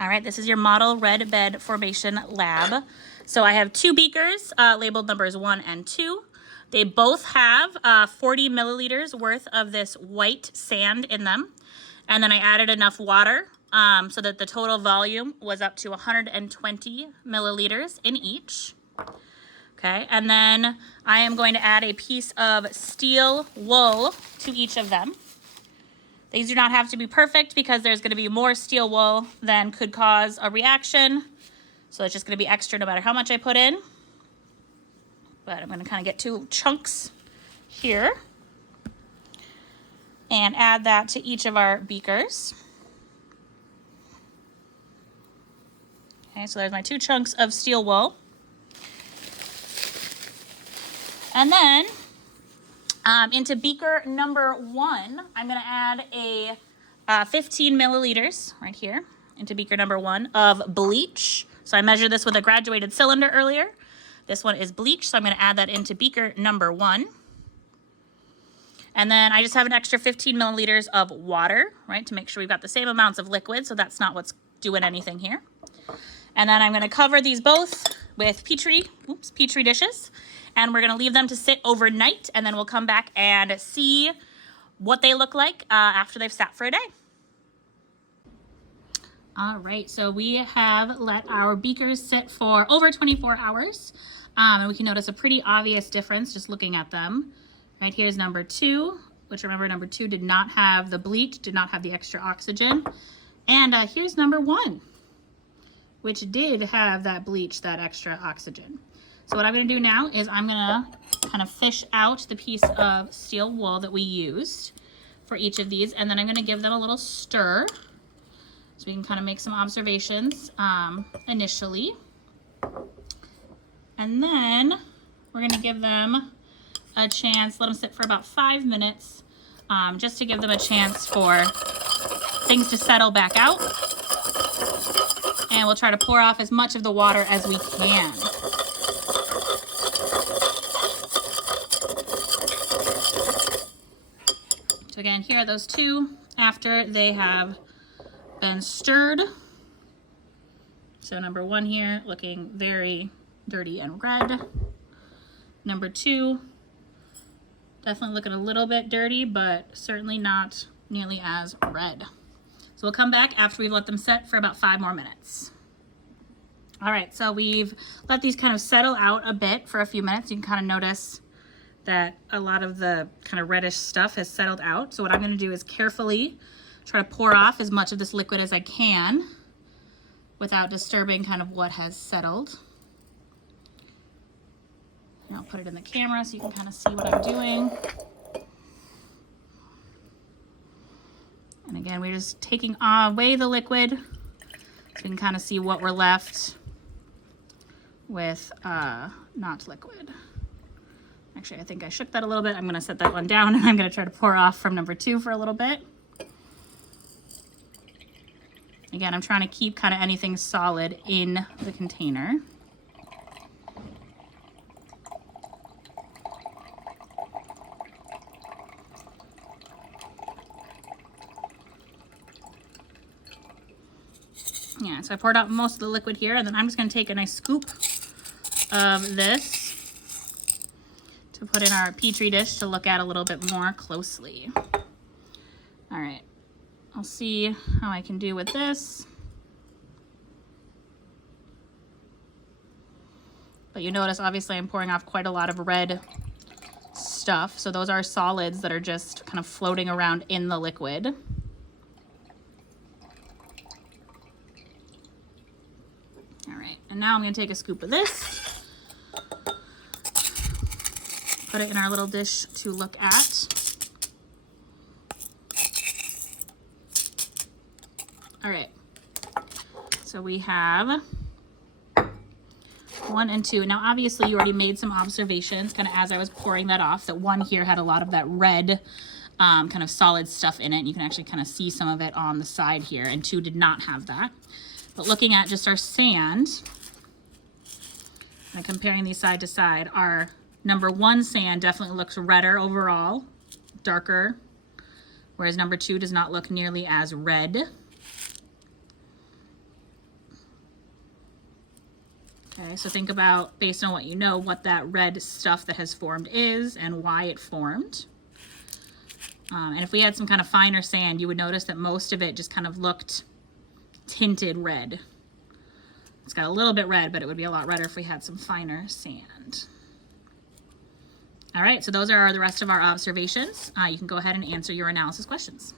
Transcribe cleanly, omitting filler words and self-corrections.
All right, this is your model red bed formation lab. So I have 2 beakers labeled numbers 1 and 2. They both have 40 milliliters worth of this white sand in them. And then I added enough water so that the total volume was up to 120 milliliters in each. Okay, and then I am going to add a piece of steel wool to each of them. These do not have to be perfect because there's going to be more steel wool than could cause a reaction. So it's just going to be extra no matter how much I put in. But I'm going to kind of get 2 chunks here and add that to each of our beakers. Okay, so there's my 2 chunks of steel wool. And then into beaker number 1, I'm going to add a 15 milliliters right here into beaker number 1 of bleach. So I measured this with a graduated cylinder earlier. This one is bleach, so I'm going to add that into beaker number 1. And then I just have an extra 15 milliliters of water, right, to make sure we've got the same amounts of liquid, so that's not what's doing anything here. And then I'm going to cover these both with Petri dishes, and we're going to leave them to sit overnight, and then we'll come back and see what they look like after they've sat for a day. All right, so we have let our beakers sit for over 24 hours, and we can notice a pretty obvious difference just looking at them. Right, here's number 2, which remember number 2 did not have the bleach, did not have the extra oxygen. And here's number 1, which did have that bleach, that extra oxygen. So what I'm going to do now is I'm going to kind of fish out the piece of steel wool that we used for each of these, and then I'm going to give them a little stir so we can kind of make some observations initially. And then we're going to give them a chance, let them sit for about 5 minutes, just to give them a chance for things to settle back out. And we'll try to pour off as much of the water as we can. So again, here are those 2 after they have been stirred. So number 1 here looking very dirty and red. Number 2 definitely looking a little bit dirty, but certainly not nearly as red. So we'll come back after we've let them set for about 5 more minutes. All right, so we've let these kind of settle out a bit for a few minutes. You can kind of notice that a lot of the kind of reddish stuff has settled out. So what I'm going to do is carefully try to pour off as much of this liquid as I can without disturbing kind of what has settled. And I'll put it in the camera so you can kind of see what I'm doing. And again, we're just taking away the liquid so we can kind of see what we're left with not liquid. Actually, I think I shook that a little bit. I'm going to set that one down, and I'm going to try to pour off from number 2 for a little bit. Again, I'm trying to keep kind of anything solid in the container. Yeah, so I poured out most of the liquid here, and then I'm just going to take a nice scoop of this to put in our Petri dish to look at a little bit more closely. All right, I'll see how I can do with this. But you notice, obviously, I'm pouring off quite a lot of red stuff. So those are solids that are just kind of floating around in the liquid. All right, and now I'm going to take a scoop of this. Put it in our little dish to look at. All right, so we have 1 and 2. Now, obviously, you already made some observations kind of as I was pouring that off, that 1 here had a lot of that red kind of solid stuff in it. You can actually kind of see some of it on the side here, and 2 did not have that. But looking at just our sand, and comparing these side to side, our number 1 sand definitely looks redder overall, darker, whereas number 2 does not look nearly as red. Okay, so think about, based on what you know, what that red stuff that has formed is and why it formed. And if we had some kind of finer sand, you would notice that most of it just kind of looked tinted red. It's got a little bit red, but it would be a lot redder if we had some finer sand. All right, so those are the rest of our observations. You can go ahead and answer your analysis questions.